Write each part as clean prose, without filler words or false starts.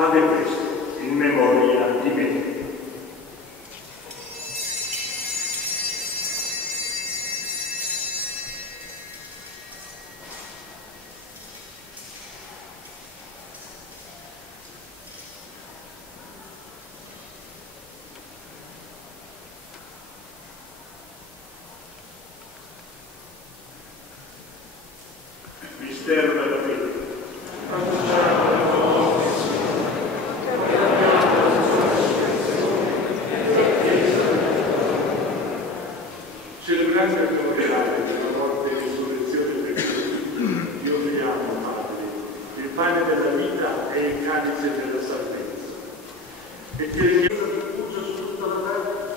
Fate questo in memoria di me. Mistero della fede. Celebrando il memoriale della morte e risurrezione di Gesù, io vi amo, Padre, il pane della vita e il calice della salvezza. E che il Dio diffuso su tutta la terra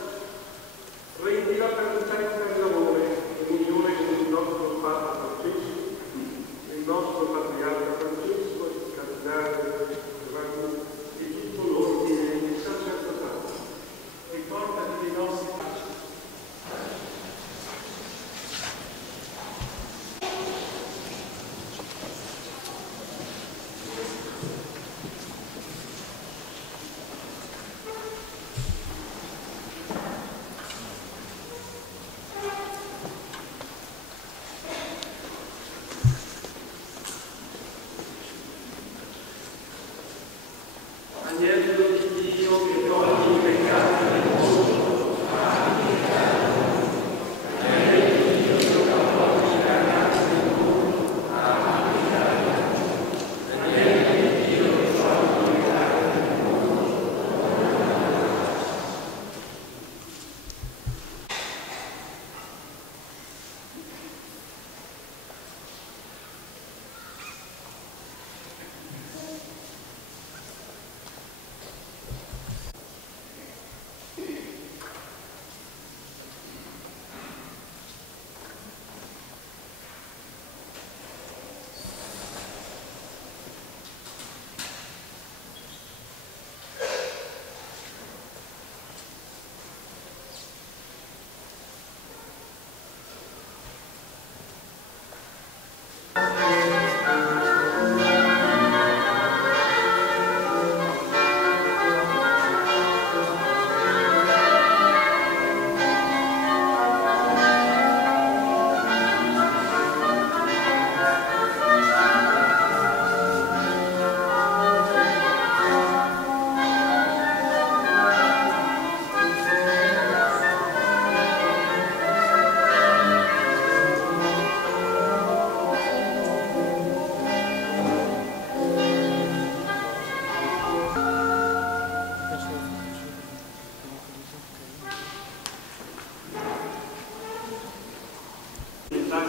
rendirà per sempre l'amore in unione con il nostro Papa Francesco, il nostro Patriarca Francesco, il Cardinale Giovanni e tutto l'ordine sacerdotale. Ricordati dei nostri passi. Agnello di Dio che toglie i peccati del mondo, abbi pietà. Agnello di Dio che toglie i peccati del mondo, abbi pietà. Agnello di Dio che toglie i peccati del mondo,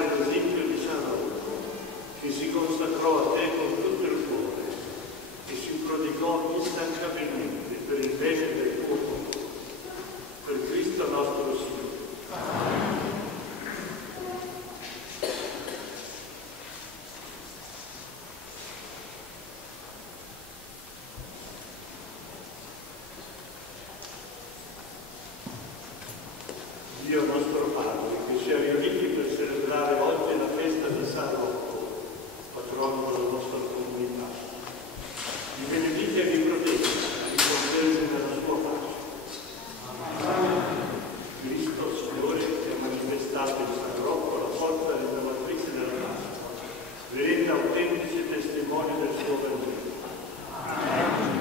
l'esempio di San Rocco, che si consacrò a te con tutto il cuore e si prodigò instancabilmente per il bene del tuo popolo. Per Cristo nostro Signore. Dio nostro Padre, che ci ha riuniti per celebrare oggi la festa di San Rocco, patrono della nostra comunità. Vi benedica e vi protegga, vi conservi nella sua pace. Amen. Cristo, Signore, che ha manifestato in San Rocco la forza rinnovatrice della Pasqua, vi renda autentici testimoni del suo Vangelo. Amen.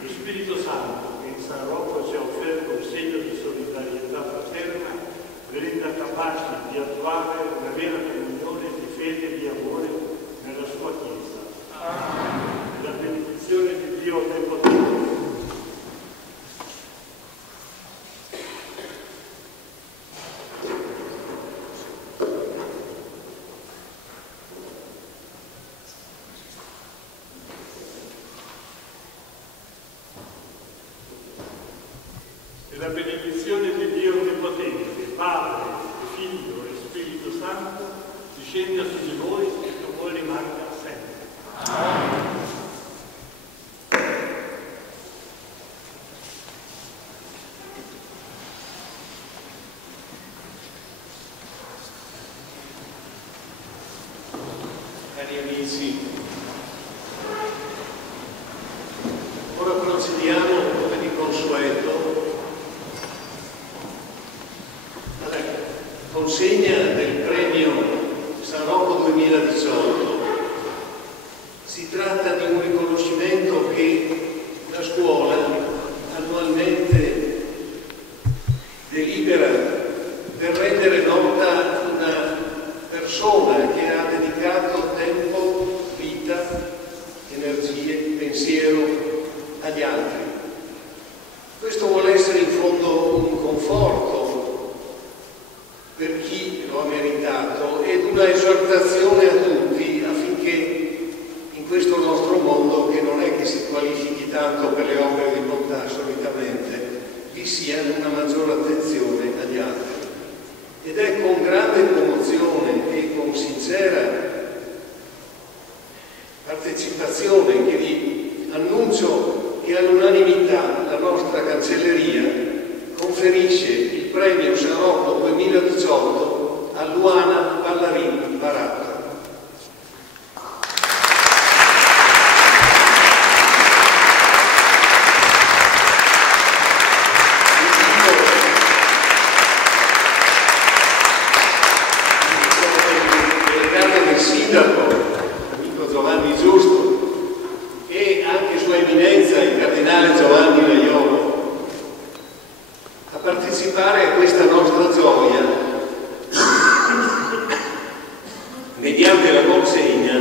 Lo Spirito Santo, che in San Rocco ci ha offerto un segno di solidarietà fraterna, vi renda capaci di attuare una vera comunione di fede e di amore nella sua Chiesa. Amen. La benedizione di Dio Onnipotente, e la benedizione di Dio Onnipotente, Padre, Figlio e Spirito Santo, discenda su di voi e con voi rimanga sempre. Amen. Cari amici, consueto, alla consegna del premio San Rocco 2018. Si tratta di un riconoscimento che la scuola annualmente delibera per rendere nota una persona che ha dedicato tempo, vita, energie, pensiero agli altri. Questo vuole essere in fondo un conforto per chi lo ha meritato ed una esortazione a tutti affinché in questo nostro mondo, che non è che si qualifichi tanto per le opere di bontà solitamente, vi sia una maggiore attenzione agli altri. Ed è con grande commozione e con sincera partecipazione che vi annuncio che all'unanimità la nostra cancelleria conferisce il premio San Rocco 2018 a Luana Ballarin Baratto. Mediante la consegna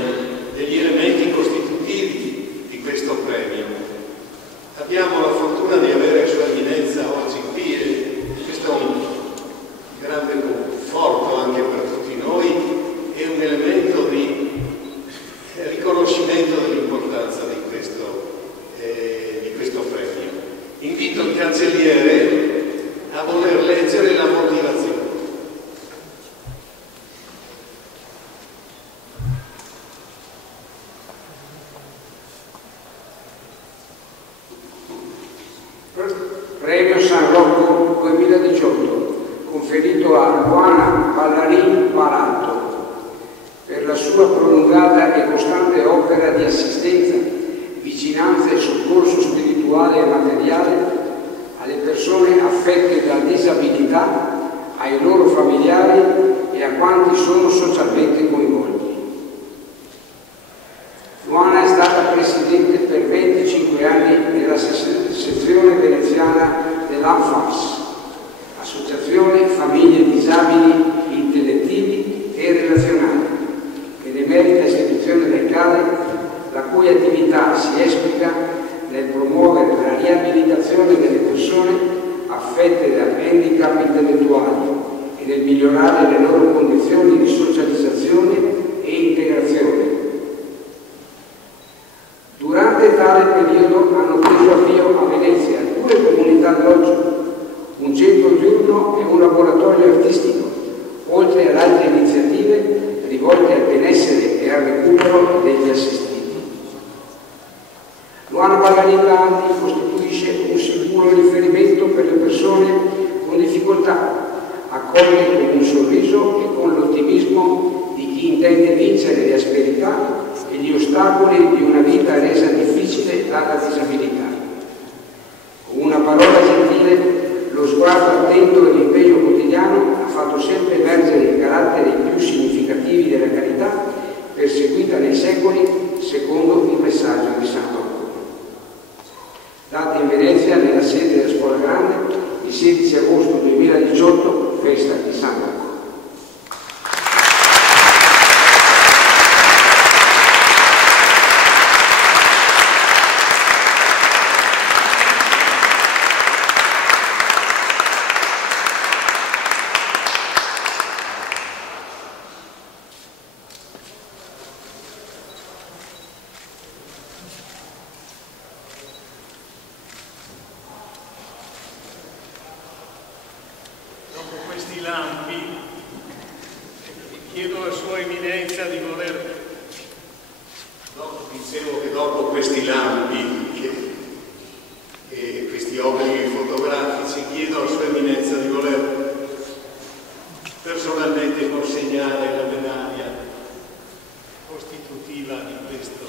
degli elementi costitutivi di questo premio. Abbiamo la fortuna di avere Sua Eminenza oggi qui e questo è un grande conforto anche per tutti noi e un elemento di riconoscimento dell'importanza di questo premio. Invito il cancelliere a voler leggere la motivazione. Premio San Rocco 2018 conferito a Luana Ballarin Baratto per la sua prolungata e costante opera di assistenza, vicinanza e soccorso spirituale e materiale alle persone affette da disabilità, ai loro familiari e a quanti sono socialmente coinvolti. Luana è stata presidente per 25 anni della sezione veneziana dell'ANFAS, Associazione Famiglie Disabili Intellettivi e Relazionali, benemerita istituzione locale, la cui attività si esplica nel promuovere la riabilitazione delle persone affette da handicap intellettuali e nel migliorare le loro condizioni di socializzazione e integrazione. Durante tale periodo hanno preso avvio a Venezia 2 comunità alloggio, un centro diurno e un laboratorio artistico, oltre ad altre iniziative rivolte al benessere e al recupero degli assistiti. Luana Ballarin Baratto costituisce un sicuro riferimento per le persone con difficoltà, accolte con un sorriso e con l'ottimismo di chi intende vincere le asperità e gli ostacoli di una vita resa difficile dalla disabilità. Con una parola gentile, lo sguardo attento e l'impegno quotidiano ha fatto sempre emergere i caratteri più significativi della carità perseguita nei secoli secondo il messaggio di San Rocco. Data in Venezia nella sede della Scuola Grande il 16 agosto 2018, festa di San Rocco. Questi lampi, chiedo a Sua Eminenza di voler... No, dicevo che dopo questi lampi e questi obblighi fotografici chiedo a Sua Eminenza di voler personalmente consegnare la medaglia costitutiva di questo.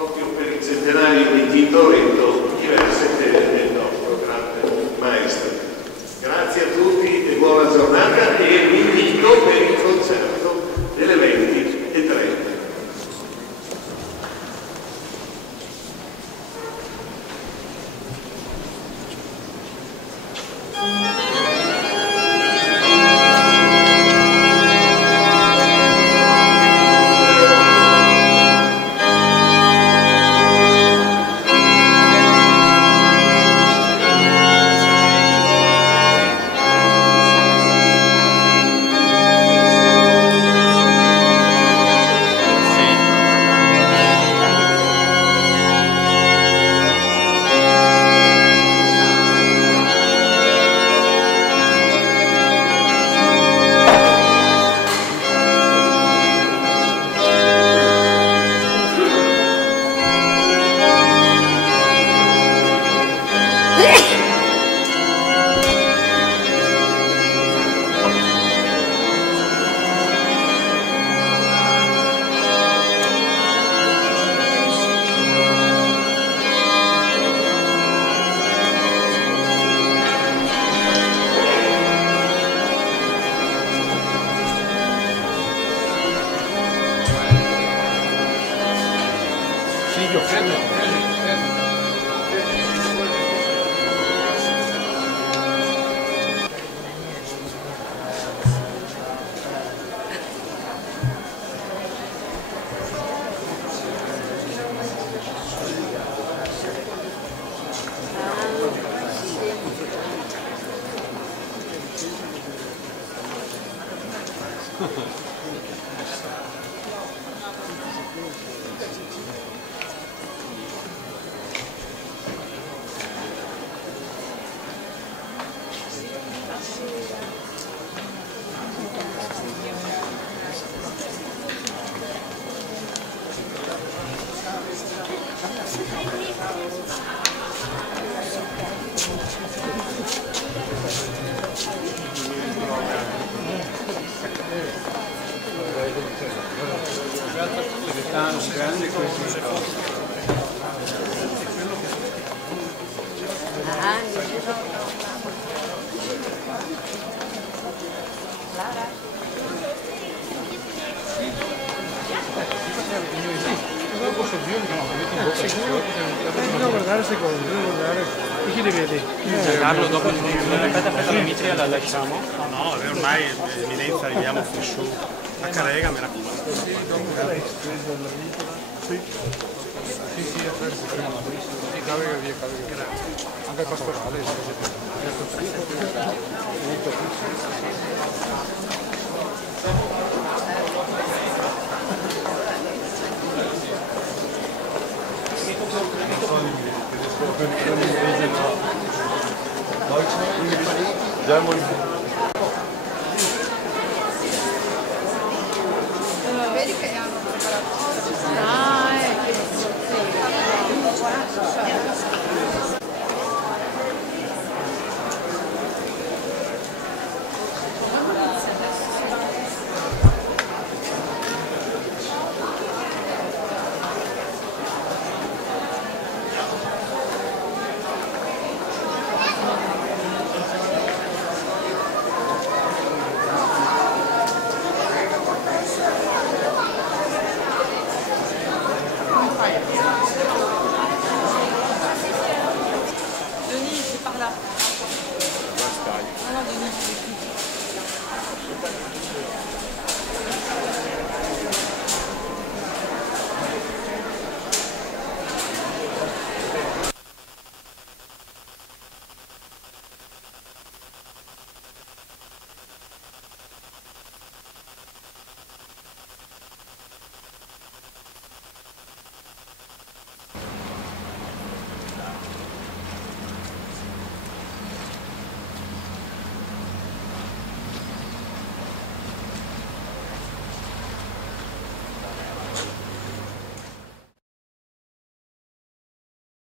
proprio per il centenario di Tintoretto, diverse tele del nostro grande maestro. Grazie a tutti e buona giornata, e vi invito per il concerto delle 20:30. Carlo, dopo aspetta Dimitria la lasciamo? No, ormai Eminenza arriviamo fin su a Carrega, mi raccomando. Anche il pastorale. Germany. Vedi che hanno preparato. Vai.